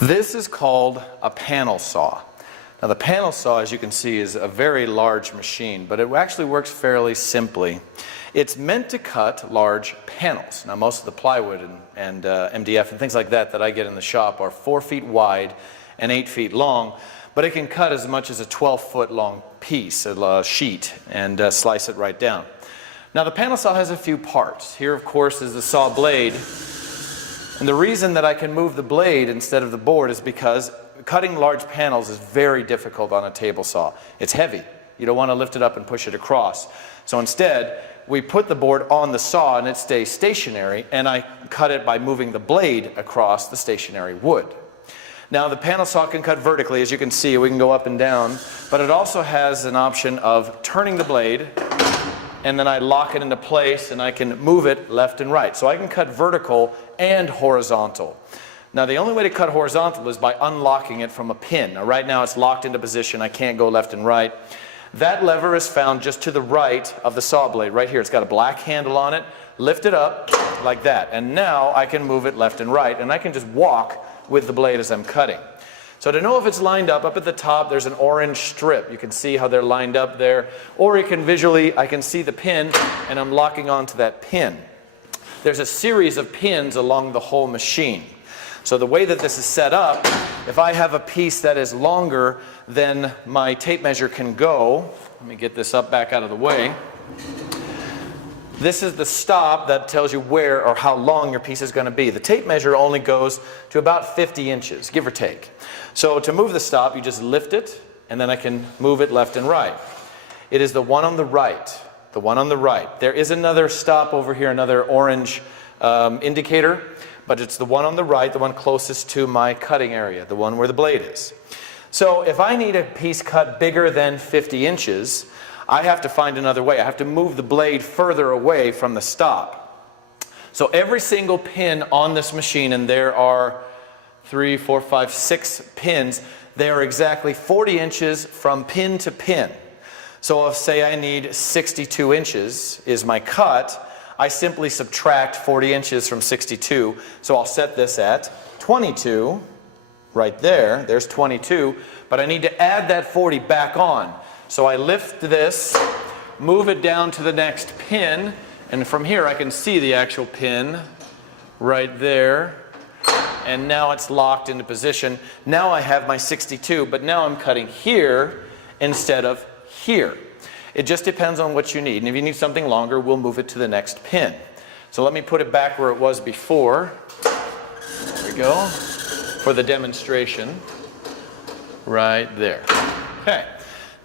This is called a panel saw. Now the panel saw, as you can see, is a very large machine, but it actually works fairly simply. It's meant to cut large panels. Now most of the plywood and MDF and things like that that I get in the shop are 4 feet wide and 8 feet long, but it can cut as much as a 12-foot long piece, a sheet, and slice it right down. Now the panel saw has a few parts. Here, of course, is the saw blade. And the reason that I can move the blade instead of the board is because cutting large panels is very difficult on a table saw. It's heavy. You don't want to lift it up and push it across. So instead, we put the board on the saw and it stays stationary, and I cut it by moving the blade across the stationary wood. Now the panel saw can cut vertically, as you can see. We can go up and down, but it also has an option of turning the blade, and then I lock it into place and I can move it left and right. So I can cut vertical and horizontal. Now the only way to cut horizontal is by unlocking it from a pin. Now right now it's locked into position. I can't go left and right. That lever is found just to the right of the saw blade, right here. It's got a black handle on it. Lift it up like that. And now I can move it left and right, and I can just walk with the blade as I'm cutting. So to know if it's lined up at the top, there's an orange strip. You can see how they're lined up there. Or you can visually, I can see the pin, and I'm locking onto that pin. There's a series of pins along the whole machine. So the way that this is set up, if I have a piece that is longer than my tape measure can go, let me get this up back out of the way. This is the stop that tells you where or how long your piece is going to be. The tape measure only goes to about 50 inches, give or take. So to move the stop, you just lift it, and then I can move it left and right. It is the one on the right, the one on the right. There is another stop over here, another orange indicator, but it's the one on the right, the one closest to my cutting area, the one where the blade is. So if I need a piece cut bigger than 50 inches, I have to find another way. I have to move the blade further away from the stop. So every single pin on this machine, and there are 3, 4, 5, 6 pins, they are exactly 40 inches from pin to pin. So if, say, I need 62 inches is my cut, I simply subtract 40 inches from 62. So I'll set this at 22, right there. There's 22, but I need to add that 40 back on. So I lift this, move it down to the next pin, and from here I can see the actual pin right there. And now it's locked into position. Now I have my 62, but now I'm cutting here instead of here. It just depends on what you need. And if you need something longer, we'll move it to the next pin. So let me put it back where it was before. There we go. For the demonstration. Right there. Okay.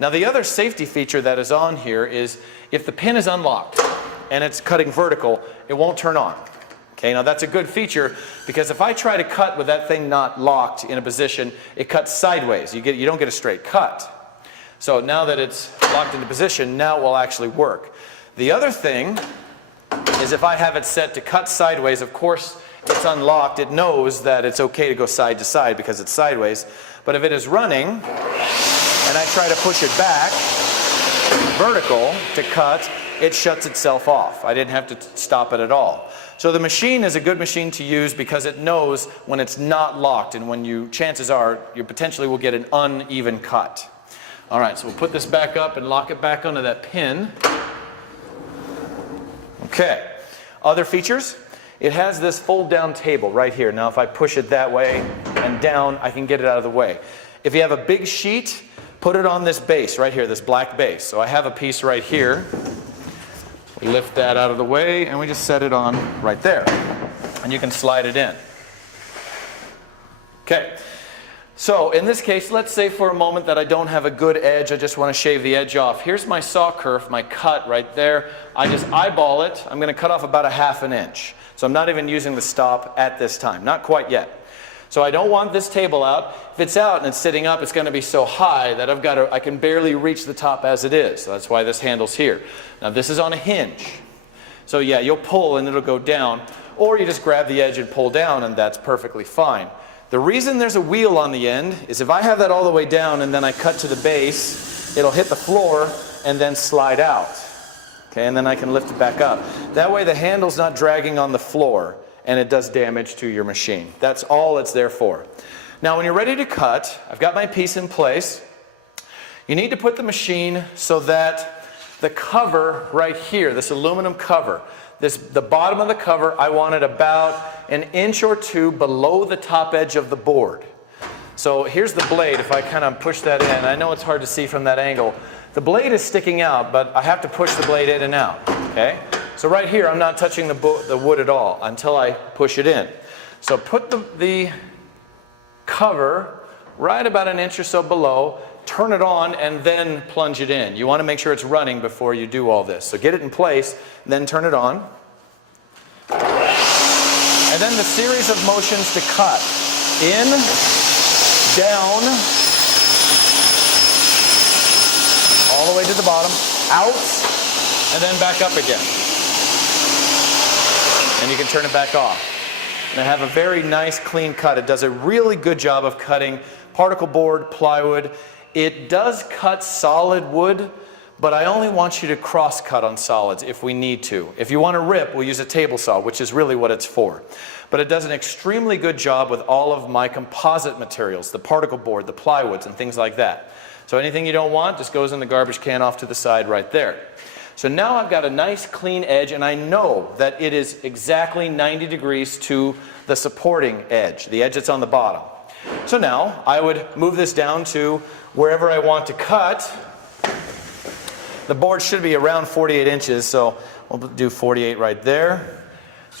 Now the other safety feature that is on here is if the pin is unlocked and it's cutting vertical, it won't turn on. Okay, now that's a good feature because if I try to cut with that thing not locked in a position, it cuts sideways. You don't get a straight cut. So now that it's locked into position, now it will actually work. The other thing is if I have it set to cut sideways, of course it's unlocked. It knows that it's okay to go side to side because it's sideways. But if it is running and I try to push it back vertical to cut, it shuts itself off. I didn't have to stop it at all. So the machine is a good machine to use because it knows when it's not locked, and when you, chances are, you potentially will get an uneven cut. All right, so we'll put this back up and lock it back onto that pin. Okay. Other features? It has this fold-down table right here. Now if I push it that way and down, I can get it out of the way. If you have a big sheet, put it on this base right here, this black base. So I have a piece right here. We lift that out of the way and we just set it on right there. And you can slide it in. Okay. So in this case, let's say for a moment that I don't have a good edge. I just want to shave the edge off. Here's my saw kerf, my cut right there. I just eyeball it. I'm going to cut off about 1/2 inch. So I'm not even using the stop at this time. Not quite yet. So I don't want this table out. If it's out and it's sitting up, it's going to be so high that I can barely reach the top as it is. So that's why this handle's here. Now this is on a hinge. So yeah, you'll pull and it'll go down. Or you just grab the edge and pull down, and that's perfectly fine. The reason there's a wheel on the end is if I have that all the way down and then I cut to the base, it'll hit the floor and then slide out. Okay, and then I can lift it back up. That way the handle's not dragging on the floor and it does damage to your machine. That's all it's there for. Now when you're ready to cut, I've got my piece in place. You need to put the machine so that the cover right here, this aluminum cover, the bottom of the cover, I want it about an inch or two below the top edge of the board. So here's the blade. If I kind of push that in, I know it's hard to see from that angle. The blade is sticking out, but I have to push the blade in and out. Okay? So right here, I'm not touching the wood at all until I push it in. So put the cover right about an inch or so below, turn it on, and then plunge it in. You want to make sure it's running before you do all this. So get it in place, then turn it on. And then the series of motions to cut. In, down, all the way to the bottom, out, and then back up again. And you can turn it back off. And I have a very nice clean cut. It does a really good job of cutting particle board, plywood. It does cut solid wood, but I only want you to cross cut on solids if we need to. If you want to rip, we'll use a table saw, which is really what it's for. But it does an extremely good job with all of my composite materials, the particle board, the plywoods, and things like that. So anything you don't want just goes in the garbage can off to the side right there. So now I've got a nice clean edge, and I know that it is exactly 90 degrees to the supporting edge, the edge that's on the bottom. So now I would move this down to wherever I want to cut. The board should be around 48 inches, so we'll do 48 right there.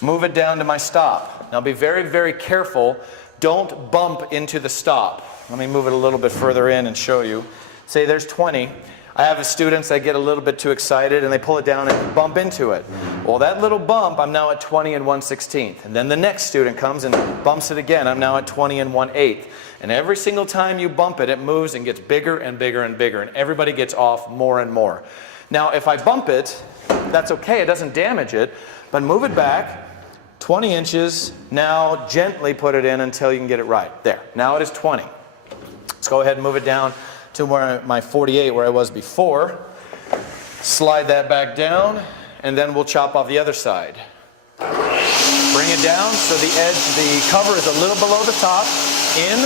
Move it down to my stop. Now be very, very careful. Don't bump into the stop. Let me move it a little bit further in and show you. Say there's 20. I have students that get a little bit too excited and they pull it down and bump into it. Well, that little bump, I'm now at 20 and 1/16. And then the next student comes and bumps it again. I'm now at 20 and 1/8. And every single time you bump it, it moves and gets bigger and bigger and bigger. And everybody gets off more and more. Now, if I bump it, that's okay. It doesn't damage it. But move it back 20 inches. Now gently put it in until you can get it right. There. Now it is 20. Let's go ahead and move it down to where my 48, where I was before. Slide that back down, and then we'll chop off the other side. Bring it down so the edge, the cover is a little below the top. In,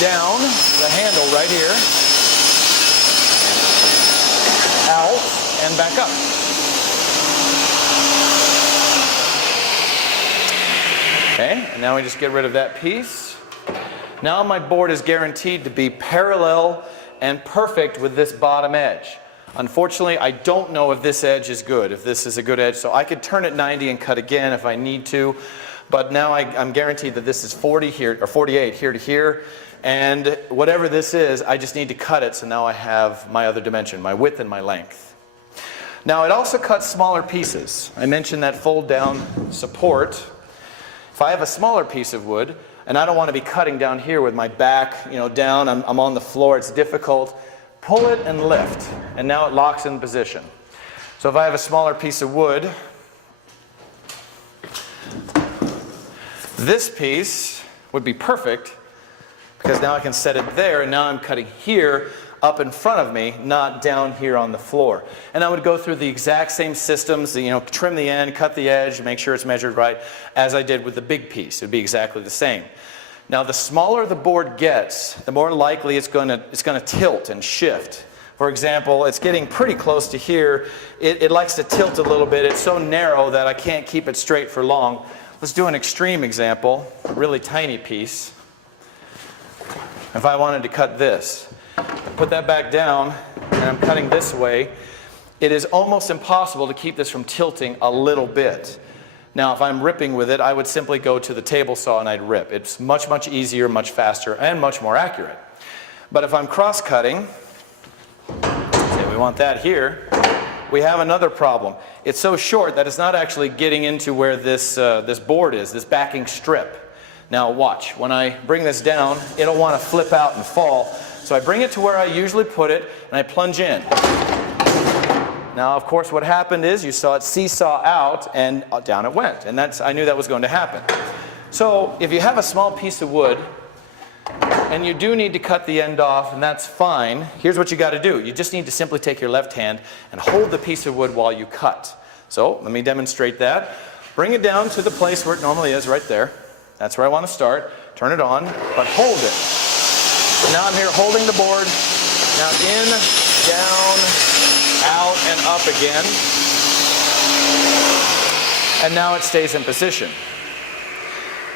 down, the handle right here. Out, and back up. Okay, and now we just get rid of that piece. Now my board is guaranteed to be parallel and perfect with this bottom edge. Unfortunately, I don't know if this edge is good, if this is a good edge, so I could turn it 90 and cut again if I need to, but now I'm guaranteed that this is 40 here, or 48 here to here, and whatever this is, I just need to cut it, so now I have my other dimension, my width and my length. Now it also cuts smaller pieces. I mentioned that fold down support. If I have a smaller piece of wood, and I don't want to be cutting down here with my back, down, I'm on the floor, it's difficult. Pull it and lift, and now it locks in position. So if I have a smaller piece of wood, this piece would be perfect because now I can set it there, and now I'm cutting here up in front of me, not down here on the floor. And I would go through the exact same systems, trim the end, cut the edge, make sure it's measured right, as I did with the big piece. It would be exactly the same. Now the smaller the board gets, the more likely it's going to tilt and shift. For example, it's getting pretty close to here. It likes to tilt a little bit. It's so narrow that I can't keep it straight for long. Let's do an extreme example, a really tiny piece. If I wanted to cut this, put that back down, and I'm cutting this way, it is almost impossible to keep this from tilting a little bit. Now, if I'm ripping with it, I would simply go to the table saw and I'd rip. It's much, much easier, much faster, and much more accurate. But if I'm cross-cutting, say we want that here, we have another problem. It's so short that it's not actually getting into where this board is, this backing strip. Now watch, when I bring this down, it'll want to flip out and fall. So I bring it to where I usually put it, and I plunge in. Now, of course, what happened is you saw it seesaw out, and down it went. And I knew that was going to happen. So if you have a small piece of wood, and you do need to cut the end off, and that's fine, here's what you got to do. You just need to simply take your left hand and hold the piece of wood while you cut. So let me demonstrate that. Bring it down to the place where it normally is, right there. That's where I want to start. turn it on, but hold it. So now I'm here holding the board. Now in, down, out, and up again. And now it stays in position.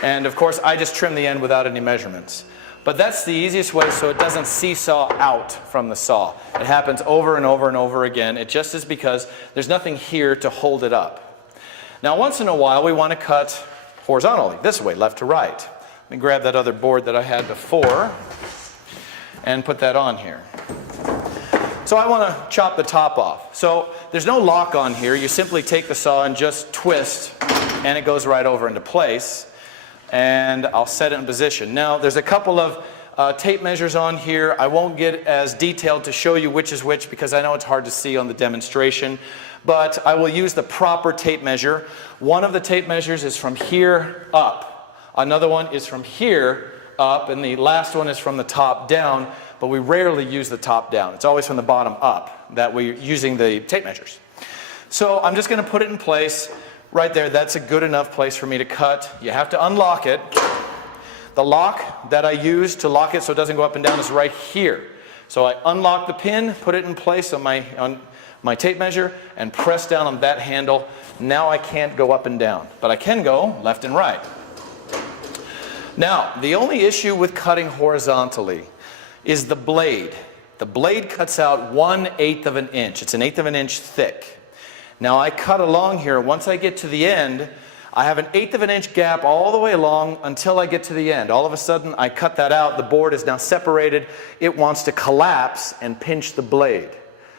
And of course, I just trim the end without any measurements. But that's the easiest way so it doesn't seesaw out from the saw. It happens over and over and over again. It just is because there's nothing here to hold it up. Now once in a while we want to cut horizontally, this way, left to right. Let me grab that other board that I had before and put that on here. So I want to chop the top off. So there's no lock on here. You simply take the saw and just twist and it goes right over into place. And I'll set it in position. Now there's a couple of tape measures on here. I won't get as detailed to show you which is which because I know it's hard to see on the demonstration. But I will use the proper tape measure. One of the tape measures is from here up. Another one is from here up. And the last one is from the top down. But we rarely use the top down. It's always from the bottom up that we're using the tape measures. So I'm just going to put it in place. Right there, that's a good enough place for me to cut. You have to unlock it. The lock that I use to lock it so it doesn't go up and down is right here. So I unlock the pin, put it in place on my tape measure, and press down on that handle. Now I can't go up and down, but I can go left and right. Now, the only issue with cutting horizontally is the blade. The blade cuts out 1/8 of an inch. It's 1/8 of an inch thick. Now I cut along here. Once I get to the end, I have 1/8 of an inch gap all the way along until I get to the end. All of a sudden, I cut that out. The board is now separated. It wants to collapse and pinch the blade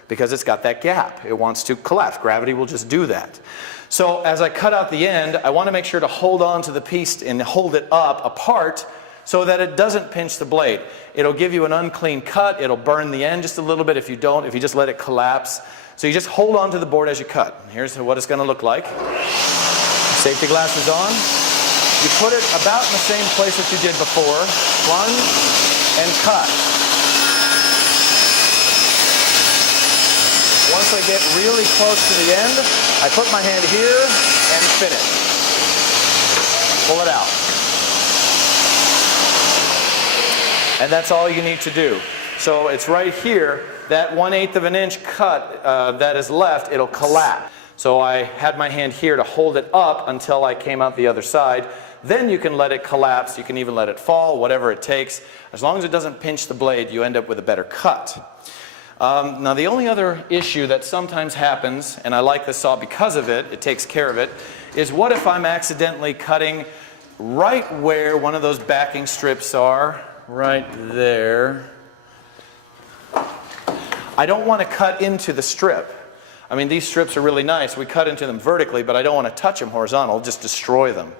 because it's got that gap. It wants to collapse. Gravity will just do that. So as I cut out the end, I want to make sure to hold on to the piece and hold it up apart so that it doesn't pinch the blade. It'll give you an unclean cut. It'll burn the end just a little bit if you don't, if you just let it collapse. So you just hold on to the board as you cut. Here's what it's going to look like. Safety glasses on. You put it about in the same place that you did before. Plunge and cut. Once I get really close to the end, I put my hand here and finish. Pull it out. And that's all you need to do. So it's right here. That 1/8 of an inch cut that is left, it'll collapse. So I had my hand here to hold it up until I came out the other side. Then you can let it collapse. You can even let it fall, whatever it takes. As long as it doesn't pinch the blade, you end up with a better cut. Now the only other issue that sometimes happens, and I like this saw because of it, it takes care of it, is what if I'm accidentally cutting right where one of those backing strips are, right there. I don't want to cut into the strip. I mean, these strips are really nice. We cut into them vertically, but I don't want to touch them horizontal, just destroy them.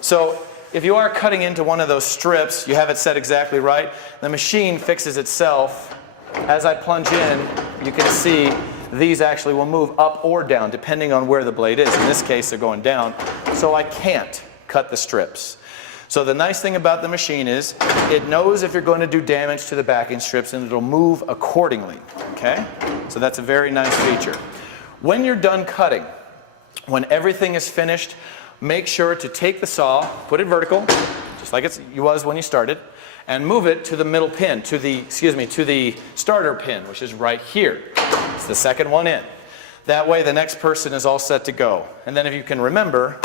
So if you are cutting into one of those strips, you have it set exactly right. The machine fixes itself. As I plunge in, you can see these actually will move up or down depending on where the blade is. In this case, they're going down, so I can't cut the strips. So the nice thing about the machine is it knows if you're going to do damage to the backing strips and it'll move accordingly, okay? So that's a very nice feature. When you're done cutting, when everything is finished, make sure to take the saw, put it vertical, just like it was when you started, and move it to the middle pin, to the starter pin, which is right here. It's the second one in. That way the next person is all set to go. And then if you can remember,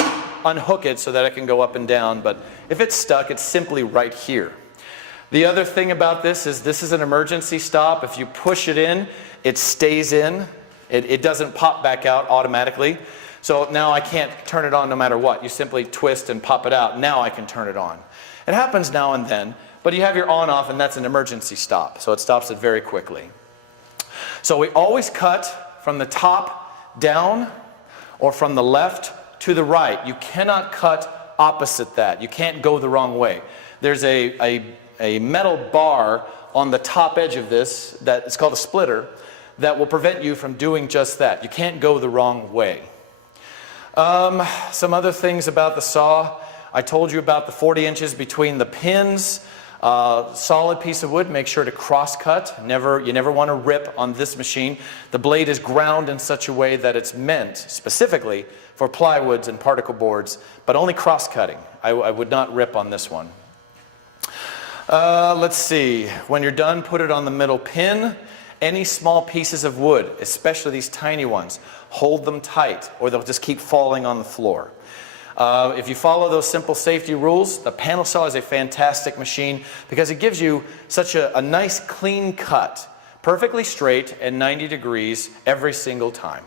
unhook it so that it can go up and down, but if it's stuck, it's simply right here. The other thing about this is an emergency stop. If you push it in, it stays in. It doesn't pop back out automatically. So now I can't turn it on no matter what. You simply twist and pop it out. Now I can turn it on. It happens now and then, but you have your on-off and that's an emergency stop. So it stops it very quickly. So we always cut from the top down or from the left to the right. You cannot cut opposite that. You can't go the wrong way. There's a metal bar on the top edge of this that is called a splitter that will prevent you from doing just that. You can't go the wrong way. Some other things about the saw. I told you about the 40 inches between the pins. Solid piece of wood, make sure to cross-cut. You never want to rip on this machine. The blade is ground in such a way that it's meant specifically for plywoods and particle boards, but only cross-cutting. I would not rip on this one. Let's see. When you're done, put it on the middle pin. Any small pieces of wood, especially these tiny ones, hold them tight or they'll just keep falling on the floor. If you follow those simple safety rules, the panel saw is a fantastic machine because it gives you such a nice clean cut, perfectly straight and 90 degrees every single time.